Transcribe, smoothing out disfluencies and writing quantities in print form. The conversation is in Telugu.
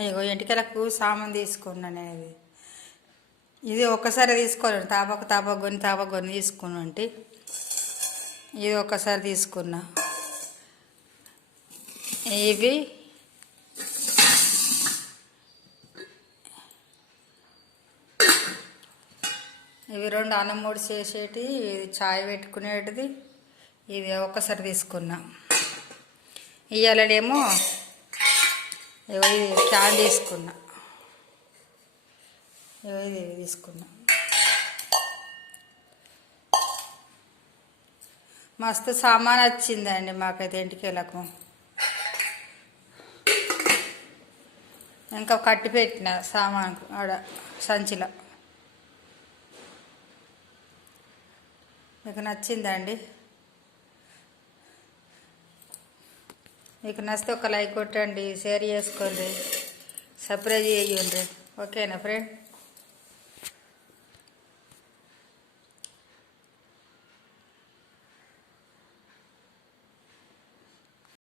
ఇగో ఎంటికలకు సామాన్ తీసుకున్నాను నేను. ఇది ఒక్కసారి తీసుకోలేను, తాపకు కొన్ని తీసుకున్నాంటి. ఇది ఒక్కసారి తీసుకున్నా. ఇవి రెండు అన్నం మూడు చేసేటి, ఇది చాయ్ పెట్టుకునేటిది. ఇది ఒక్కసారి తీసుకున్నా. ఇవాళనేమో ఇది క్యాన్ తీసుకున్నా. ఇది తీసుకున్నా. మస్తు సామాన్ వచ్చిందండి మాకైతే ఎంటికలకు. ఇంకా కట్టి పెట్టిన సామాన్కు ఆడ సంచిలో. మీకు నచ్చిందండి? మీకు నచ్చితే ఒక లైక్ కొట్టండి, షేర్ చేసుకోండి, సబ్స్క్రైబ్ చేయండి. ఓకేనా ఫ్రెండ్?